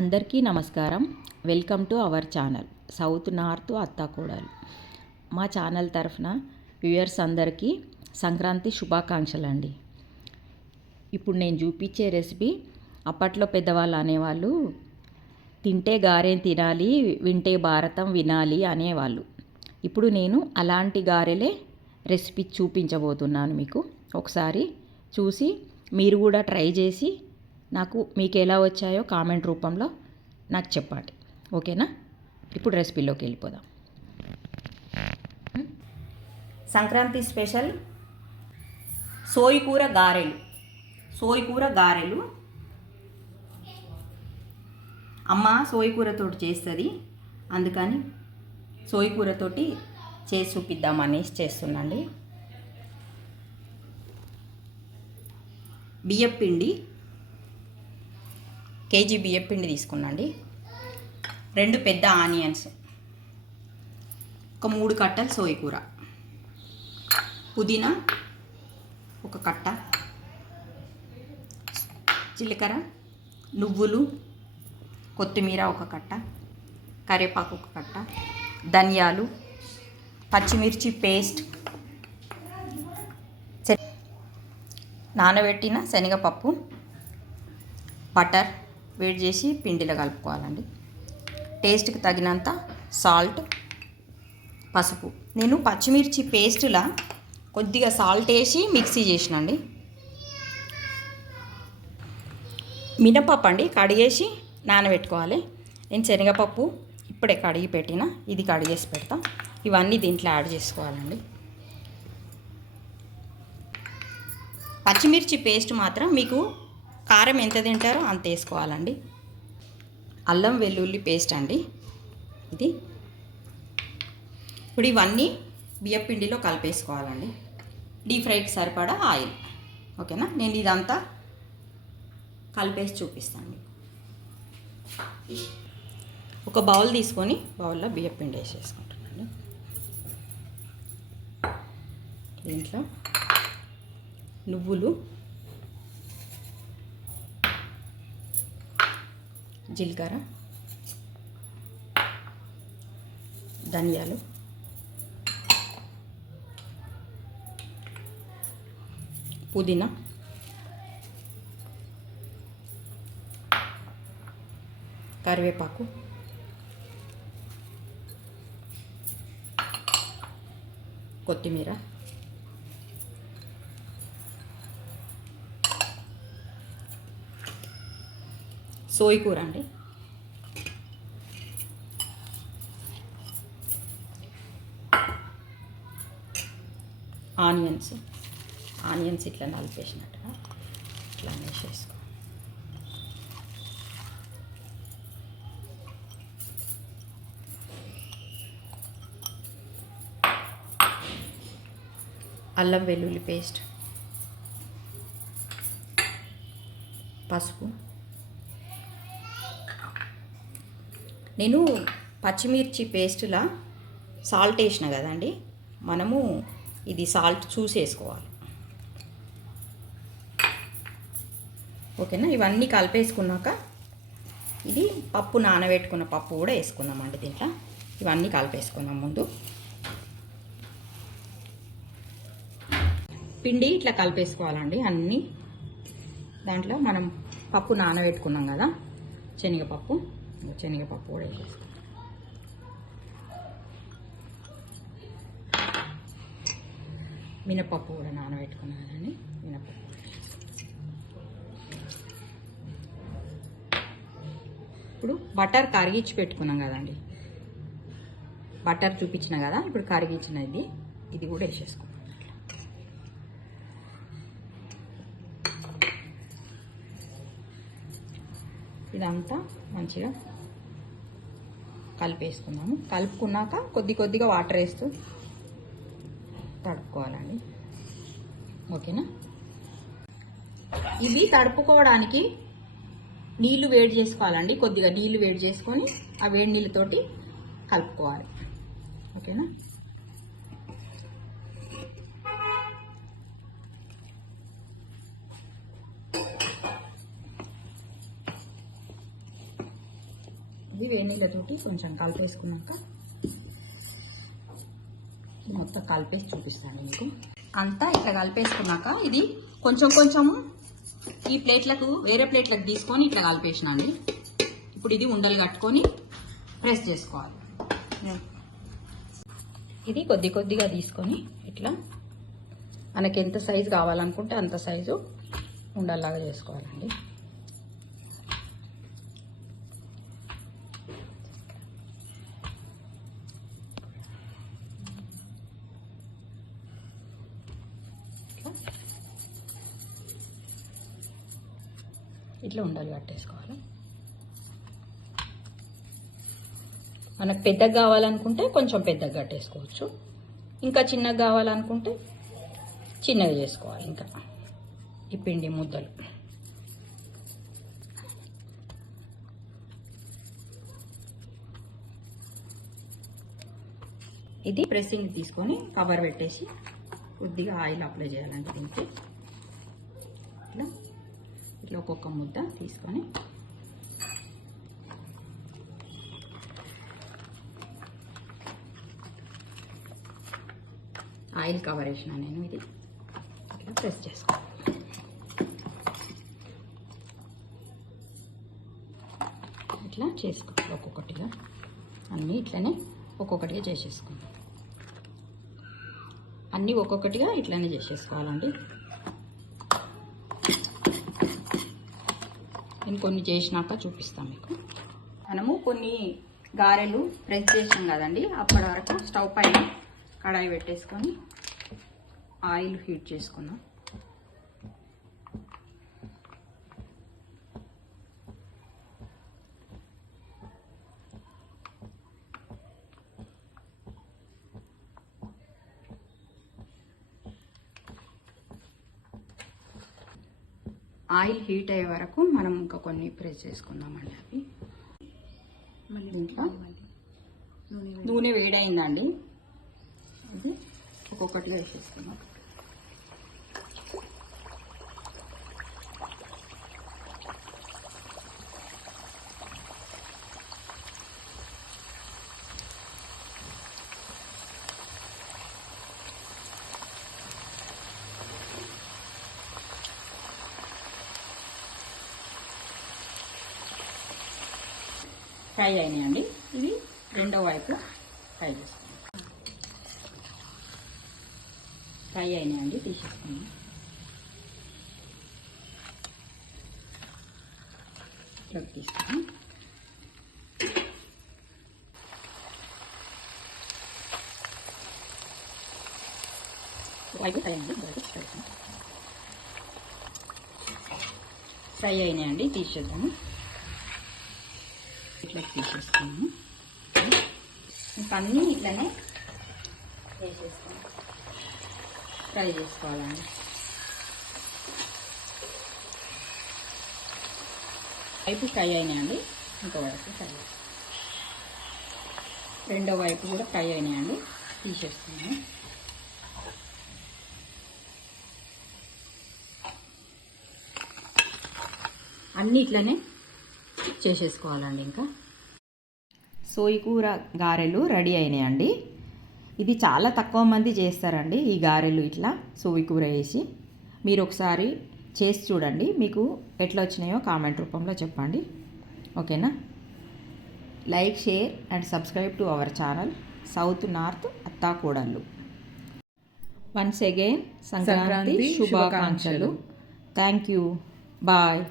అందరికీ నమస్కారం. Welcome to our channel south north అత్తాకోడలు. మా ఛానల్ తరఫున వ్యూయర్స్ అందరికీ సంక్రాంతి శుభాకాంక్షలు అండి. ఇప్పుడు నేను చూపించే రెసిపీ అప్పట్లో పెద్దవాళ్ళు అనేవాళ్ళు, తింటే గారెం తినాలి, వింటే భారతం వినాలి అనేవాళ్ళు. ఇప్పుడు నేను అలాంటి గారెలే రెసిపీ చూపించబోతున్నాను మీకు. ఒకసారి చూసి మీరు కూడా ట్రై చేసి మీకు ఎలా వచ్చాయో కామెంట్ రూపంలో నాకు చెప్పండి, ఓకేనా? ఇప్పుడు రెసిపీలోకి వెళ్ళిపోదాం. సంక్రాంతి స్పెషల్ సోయికూర గారెలు. అమ్మ సోయికూరతోటి చేస్తుంది, అందుకని సోయికూరతోటి చేసి చూపిద్దామనేసి చేస్తున్నాండి. బియ్యపిండి కేజీ బియ్యపిండి తీసుకున్నాండి. 2 పెద్ద ఆనియన్స్, ఒక 3 కట్టలు సోయకూర, పుదీనా 1 కట్ట, జీలకర్ర, నువ్వులు, కొత్తిమీర 1 కట్ట, కరివేపాకు 1 కట్ట, ధనియాలు, పచ్చిమిర్చి పేస్ట్, నానబెట్టిన శనగపప్పు, బటర్ వేడి చేసి పిండిలో కలుపుకోవాలండి. టేస్ట్కి తగినంత సాల్ట్, పసుపు. నేను పచ్చిమిర్చి పేస్టులా కొద్దిగా సాల్ట్ వేసి మిక్సీ చేసినండి. మినపప్పు అండి కడిగేసి నానబెట్టుకోవాలి. నేను శనగపప్పు ఇప్పుడే కడిగి పెట్టిన, ఇది కడిగేసి పెడతా. ఇవన్నీ దీంట్లో యాడ్ చేసుకోవాలండి. పచ్చిమిర్చి పేస్ట్ మాత్రం మీకు కారం ఎంత తింటారో అంత వేసుకోవాలండి. అల్లం వెల్లుల్లి పేస్ట్ అండి ఇది. ఇప్పుడు ఇవన్నీ బియ్యపిండిలో కలిపేసుకోవాలండి. డీప్ ఫ్రైకి సరిపడా ఆయిల్, ఓకేనా? నేను ఇదంతా కలిపేసి చూపిస్తాను మీకు. ఒక బౌల్ తీసుకొని బౌల్లో బియ్యపిండి వేసేసుకుంటానండి. దీంట్లో నువ్వులు, జీలకర్ర, ధనియాలు, పుదీనా, కరివేపాకు, కొత్తిమీర, సోయికూర అండి, ఆనియన్స్ ఇట్లా నలిపేసినట్టుగా ఇట్లా వేసేసుకో. అల్లం వెల్లుల్లి పేస్ట్, పసుపు. నేను పచ్చిమిర్చి పేస్టులా సాల్ట్ వేసిన కదండి, మనము ఇది సాల్ట్ చూసి వేసుకోవాలి, ఓకేనా? ఇవన్నీ కలిపేసుకున్నాక ఇది పప్పు, నానబెట్టుకున్న పప్పు కూడా వేసుకుందామండి దీంట్లో. ఇవన్నీ కలిపేసుకుందాం. ముందు పిండి ఇట్లా కలిపేసుకోవాలండి అన్నీ. దాంట్లో మనం పప్పు నానబెట్టుకున్నాం కదా, శనగపప్పు కూడా వేసేసుకోవాలి. మినపప్పు కూడా నానబెట్టుకున్నాం కదండి, మినపప్పు. ఇప్పుడు బటర్ కరిగించి పెట్టుకున్నాం కదండి, బటర్ చూపించిన కదా, ఇప్పుడు కరిగించిన ఇది కూడా వేసేసుకున్నాం. ఇదంతా మంచిగా కలిపేసుకున్నాము. కలుపుకున్నాక కొద్దిగా వాటర్ వేస్తూ తడుపుకోవాలండి, ఓకేనా? ఇది తడుపుకోవడానికి నీళ్లు వేడి చేసుకోవాలండి. కొద్దిగా నీళ్లు వేడి చేసుకొని ఆ వేడి నీళ్ళతోటి కలుపుకోవాలి, ఓకేనా? ఇది వేడి నీళ్ళతోటి కొంచెం కలిపేసుకున్నాక మొత్తం కలిపేసి చూపిస్తాను మీకు. అంతా ఇట్లా కలిపేసుకున్నాక ఇది కొంచెం కొంచెం ఈ ప్లేట్లకు వేరే ప్లేట్లకు తీసుకొని ఇట్లా కలిపేసినాండి. ఇప్పుడు ఇది ఉండలు కట్టుకొని ప్రెస్ చేసుకోవాలి. ఇది కొద్ది కొద్దిగా తీసుకొని ఇట్లా మనకి ఎంత సైజు కావాలనుకుంటే అంత సైజు ఉండల్లాగా చేసుకోవాలండి. ఇట్లా ఉండలు కట్టేసుకోవాలి. మనకు పెద్దగా కావాలనుకుంటే కొంచెం పెద్దగా కట్టేసుకోవచ్చు, ఇంకా చిన్నగా కావాలనుకుంటే చిన్నగా చేసుకోవాలి. ఇంకా ఈ పిండి ముద్దలు ఇది ప్రెస్సింగ్ తీసుకొని కవర్ పెట్టేసి కొద్దిగా ఆయిల్ అప్లై చేయాలంటే దీనికి ఇట్లా ఇట్లా ఒక్కొక్క ముద్ద తీసుకొని ఆయిల్ కవర్ వేసిన నేను ఇది ఇట్లా ప్రెస్ చేసుకోవాలి. ఇట్లా చేసుకోవాలి ఒక్కొక్కటిగా, అన్నీ ఇట్లనే ఒక్కొక్కటిగా చేసేసుకుందాం. అన్నీ ఒక్కొక్కటిగా ఇట్లనే చేసేసుకోవాలండి. నేను కొన్ని చేసినాక చూపిస్తాను మీకు. మనము కొన్ని గారెలు ప్రెస్ చేసాం కదండి, అప్పటి వరకు స్టవ్ పైన కడాయి పెట్టేసుకొని ఆయిల్ హీట్ చేసుకుందాం. ఆయిల్ హీట్ అయ్యే వరకు మనం ఇంకా కొన్ని ప్రెస్ చేసుకుందామండి. అవి దీంట్లో నూనె వేడైందండి, ఇది ఒక్కొక్కటిగా వేసేసుకున్నాం. ఫ్రై అయినాయండి, ఇవి రెండో వైపు ఫ్రై చేసుకుందాం. ఫ్రై అయినాయండి, తీసేసుకుందాం. ఇట్లా తీసుకుందాం. వైపు ఫ్రై అయింది, ఫ్రై అయినాయండి, తీసేద్దాము. ఇట్లా తీసేసుకున్నాము. ఇంకా అన్నీ ఇట్లనే వేసేసుకున్నాం, ఫ్రై చేసుకోవాలండి. వైపు ఫ్రై అయినాయండి, ఇంకో వైపు ఫ్రై, రెండో వైపు కూడా ఫ్రై అయినాయండి, తీసేస్తున్నాము. అన్నీ ఇట్లనే చేసేసుకోవాలండి. ఇంకా సోయి కూర గారెలు రెడీ అయినాయండి. ఇది చాలా తక్కువ మంది చేస్తారండి ఈ గారెలు, ఇట్లా సోయి కూర వేసి. మీరు ఒకసారి చేసి చూడండి, మీకు ఎట్లా వచ్చినాయో కామెంట్ రూపంలో చెప్పండి. ఓకేనా? Like, share and subscribe to our channel south north అత్తాకోడళ్ళు. వన్స్ అగైన్ సంక్రాంతి శుభాకాంక్షలు. Thank you. బాయ్.